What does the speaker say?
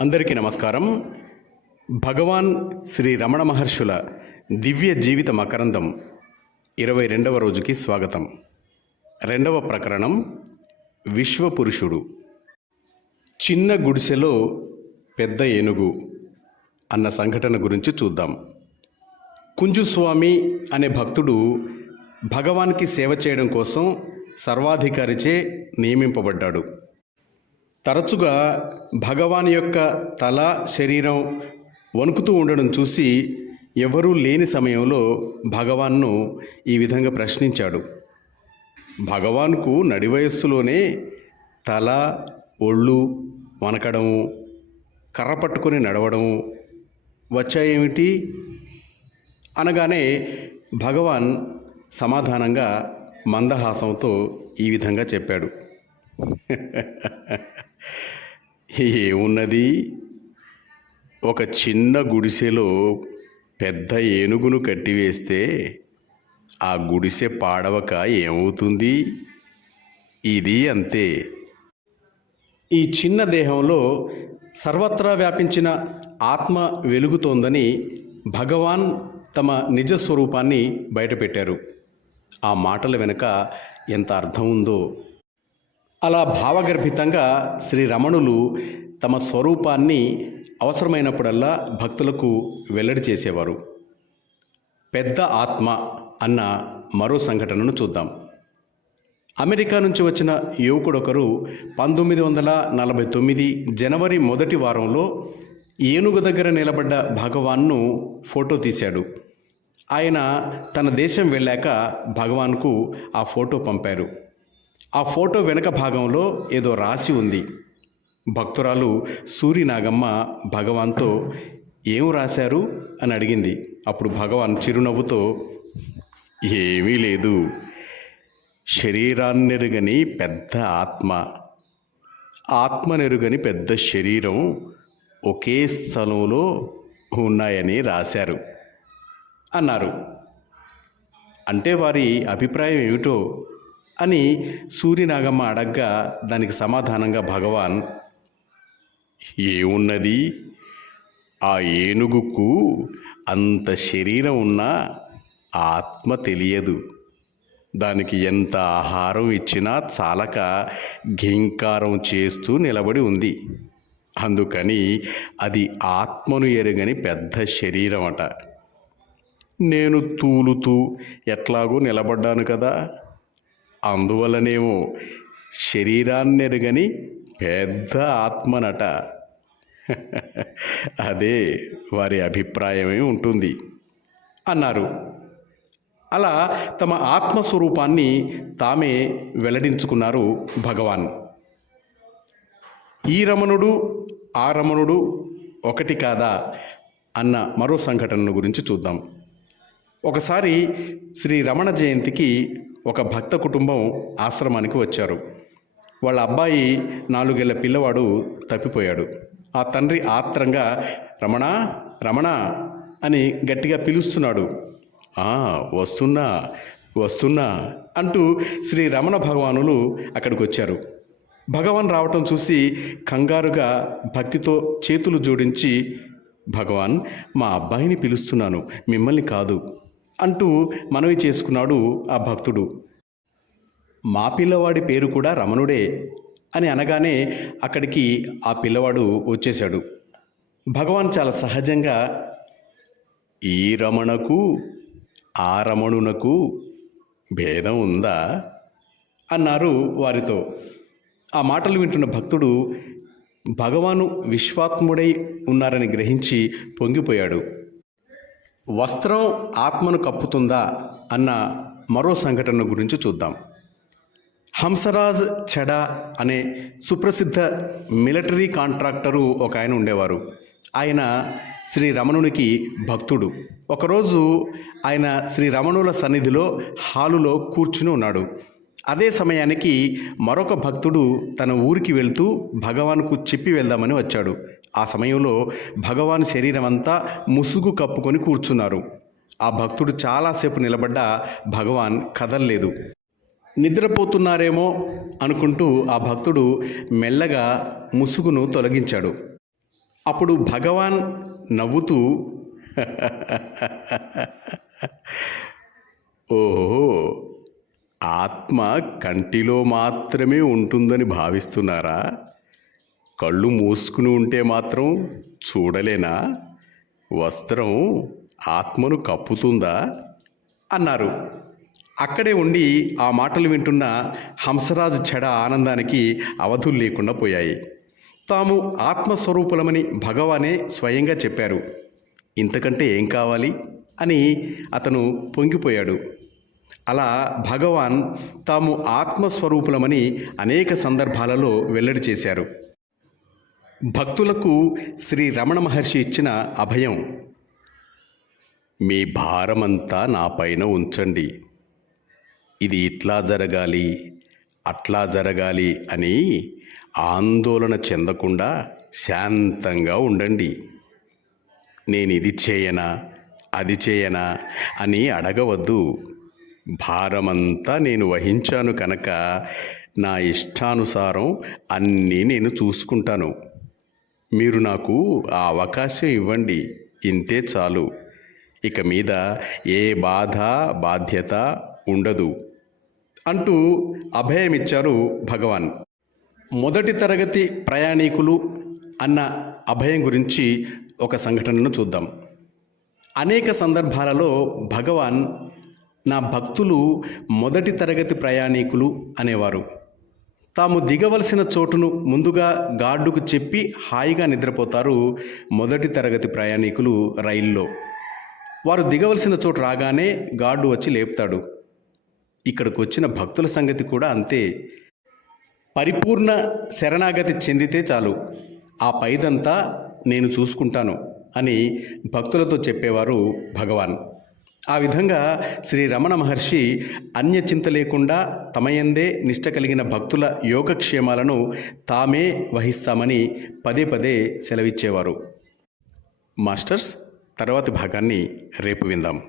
అందరికీ నమస్కారం. భగవాన్ శ్రీ రమణ మహర్షుల దివ్య జీవిత మకరందం ఇరవై రెండవ రోజుకి స్వాగతం. రెండవ ప్రకరణం విశ్వపురుషుడు. చిన్న గుడిసెలో పెద్ద ఏనుగు అన్న సంఘటన గురించి చూద్దాం. కుంజుస్వామి అనే భక్తుడు భగవాన్కి సేవ చేయడం కోసం సర్వాధికారిచే నియమింపబడ్డాడు. తరచుగా భగవాన్ యొక్క తల శరీరం వణుకుతూ ఉండడం చూసి ఎవరూ లేని సమయంలో భగవాన్ను ఈ విధంగా ప్రశ్నించాడు. భగవాన్కు నడి వయస్సులోనే తల ఒళ్ళు వనకడము కర్ర పట్టుకొని నడవడము వచ్చాయేమిటి? అనగానే భగవాన్ సమాధానంగా మందహాసంతో ఈ విధంగా చెప్పాడు. ఏమున్నది? ఒక చిన్న గుడిసెలో పెద్ద ఏనుగును కట్టివేస్తే ఆ గుడిసె పాడవక ఏమవుతుంది? ఇది అంతే. ఈ చిన్న దేహంలో సర్వత్రా వ్యాపించిన ఆత్మ వెలుగుతోందని భగవాన్ తమ నిజ స్వరూపాన్ని బయటపెట్టారు. ఆ మాటల వెనుక ఎంత అర్థం ఉందో అలా భావగర్భితంగా శ్రీ రమణులు తమ స్వరూపాన్ని అవసరమైనప్పుడల్లా భక్తులకు వెల్లడి చేసేవారు. పెద్ద ఆత్మ అన్న మరో సంఘటనను చూద్దాం. అమెరికా నుంచి వచ్చిన యువకుడొకరు పంతొమ్మిది వందల నలభై తొమ్మిది జనవరి మొదటి వారంలో ఏనుగు దగ్గర నిలబడ్డ భగవాన్ను ఫోటో తీశాడు. ఆయన తన దేశం వెళ్ళాక భగవాన్కు ఆ ఫోటో పంపారు. ఆ ఫోటో వెనక భాగంలో ఏదో రాసి ఉంది. భక్తురాలు సూరినాగమ్మ భగవాన్తో ఏం రాశారు అని అడిగింది. అప్పుడు భగవాన్ చిరునవ్వుతో ఏమీ లేదు. శరీరాన్నెరుగని పెద్ద ఆత్మ. ఆత్మనెరుగని పెద్ద శరీరం ఒకే స్థలంలో ఉన్నాయని రాశారు అన్నారు. అంటే వారి అభిప్రాయం ఏమిటో అని సూర్యనాగమ్మ అడగ్గా దానికి సమాధానంగా భగవాన్ ఏమున్నది? ఆ ఏనుగుకు అంత శరీరం ఉన్నా ఆత్మ తెలియదు. దానికి ఎంత ఆహారం ఇచ్చినా చాలక ఘింకారం చేస్తూ నిలబడి ఉంది. అందుకని అది ఆత్మను ఎరుగని పెద్ద శరీరం అట నేను తూలుతూ ఎట్లాగో నిలబడ్డాను కదా! అందువలనేమో శరీరాన్నెరుగని పెద్ద ఆత్మనట. అదే వారి అభిప్రాయమే ఉంటుంది. అన్నారు. అలా తమ ఆత్మస్వరూపాన్ని తామే వెల్లడించుకున్నారు భగవాన్. ఈ రమణుడు ఆ రమణుడు ఒకటి కాదా అన్న మరో సంఘటనను గురించి చూద్దాం. ఒకసారి శ్రీ రమణ జయంతికి ఒక భక్త కుటుంబం ఆశ్రమానికి వచ్చారు. వాళ్ళ అబ్బాయి నాలుగేళ్ళ పిల్లవాడు తప్పిపోయాడు. ఆ తండ్రి ఆత్రంగా రమణ రమణ అని గట్టిగా పిలుస్తున్నాడు. "ఆ, వస్తున్నా వస్తున్నా అంటూ శ్రీ రమణ భగవానులు అక్కడికి వచ్చారు భగవాన్ రావటం చూసి కంగారుగా భక్తితో చేతులు జోడించి భగవాన్ మా అబ్బాయిని పిలుస్తున్నాను. మిమ్మల్ని కాదు. అంటూ మనవి చేసుకున్నాడు ఆ భక్తుడు. మా పిల్లవాడి పేరు కూడా రమణుడే అని అనగానే అక్కడికి ఆ పిల్లవాడు వచ్చేశాడు. భగవాన్ చాలా సహజంగా ఈ రమణకు ఆ రమణునకు భేదం ఉందా? అన్నారు వారితో. ఆ మాటలు వింటున్న భక్తుడు భగవాను విశ్వాత్ముడై ఉన్నారని గ్రహించి పొంగిపోయాడు. వస్త్రం ఆత్మను కప్పుతుందా అన్న మరో సంఘటన గురించి చూద్దాం. హంసరాజ్ చెడా అనే సుప్రసిద్ధ మిలిటరీ కాంట్రాక్టరు ఒక ఆయన ఉండేవారు. ఆయన శ్రీ రమణునికి భక్తుడు. ఒకరోజు ఆయన శ్రీ రమణుల సన్నిధిలో హాలులో కూర్చుని ఉన్నాడు. అదే సమయానికి మరొక భక్తుడు తన ఊరికి వెళ్తూ భగవాన్కు చెప్పి వెళ్దామని వచ్చాడు. ఆ సమయంలో భగవాన్ శరీరం అంతా ముసుగు కప్పుకొని కూర్చున్నారు. ఆ భక్తుడు చాలాసేపు నిలబడ్డ భగవాన్ కదల్లేదు. నిద్రపోతున్నారేమో అనుకుంటూ ఆ భక్తుడు మెల్లగా ముసుగును తొలగించాడు. అప్పుడు భగవాన్ నవ్వుతూ ఓహో ఆత్మ కంటిలో మాత్రమే ఉంటుందని భావిస్తున్నారా? కళ్ళు మూసుకుని ఉంటే మాత్రం చూడలేనా? వస్త్రం ఆత్మను కప్పుతుందా? అన్నారు. అక్కడే ఉండి ఆ మాటలు వింటున్న హంసరాజు చెడ ఆనందానికి అవధులు లేకుండా పోయాయి. తాము ఆత్మస్వరూపులమని భగవానే స్వయంగా చెప్పారు. ఇంతకంటే ఏం కావాలి? అని అతను పొంగిపోయాడు. అలా భగవాన్ తాము ఆత్మస్వరూపులమని అనేక సందర్భాలలో వెల్లడి చేశారు. భక్తులకు శ్రీ రమణ మహర్షి ఇచ్చిన అభయం మీ భారమంతా నా పైన ఉంచండి. ఇది ఇట్లా జరగాలి అట్లా జరగాలి అని ఆందోళన చెందకుండా శాంతంగా ఉండండి. నేను ఇది చేయనా అది చేయనా అని అడగవద్దు. భారమంతా నేను వహించాను కనుక నా ఇష్టానుసారం అన్నీ నేను చూసుకుంటాను. మీరు నాకు ఆ అవకాశం ఇవ్వండి. ఇంతే చాలు. ఇక మీద ఏ బాధ బాధ్యత ఉండదు అంటూ అభయమిచ్చారు భగవాన్. మొదటి తరగతి ప్రయాణికులు అన్న అభయం గురించి ఒక సంఘటనను చూద్దాం. అనేక సందర్భాలలో భగవాన్ నా భక్తులు మొదటి తరగతి ప్రయాణికులు అనేవారు. తాము దిగవలసిన చోటును ముందుగా గార్డుకు చెప్పి హాయిగా నిద్రపోతారు మొదటి తరగతి ప్రయాణికులు రైల్లో. వారు దిగవలసిన చోటు రాగానే గార్డు వచ్చి లేపుతాడు. ఇక్కడికి వచ్చిన భక్తుల సంగతి కూడా అంతే. పరిపూర్ణ శరణాగతి చెందితే చాలు. ఆ పైదంతా నేను చూసుకుంటాను అని భక్తులతో చెప్పేవారు భగవాన్. ఆ విధంగా శ్రీ రమణ మహర్షి అన్య చింత లేకుండా తమయందే నిష్ట కలిగిన భక్తుల యోగక్షేమాలను తామే వహిస్తామని పదే పదే సెలవిచ్చేవారు. మాస్టర్స్ తర్వాతి భాగాన్ని రేపు విందాం.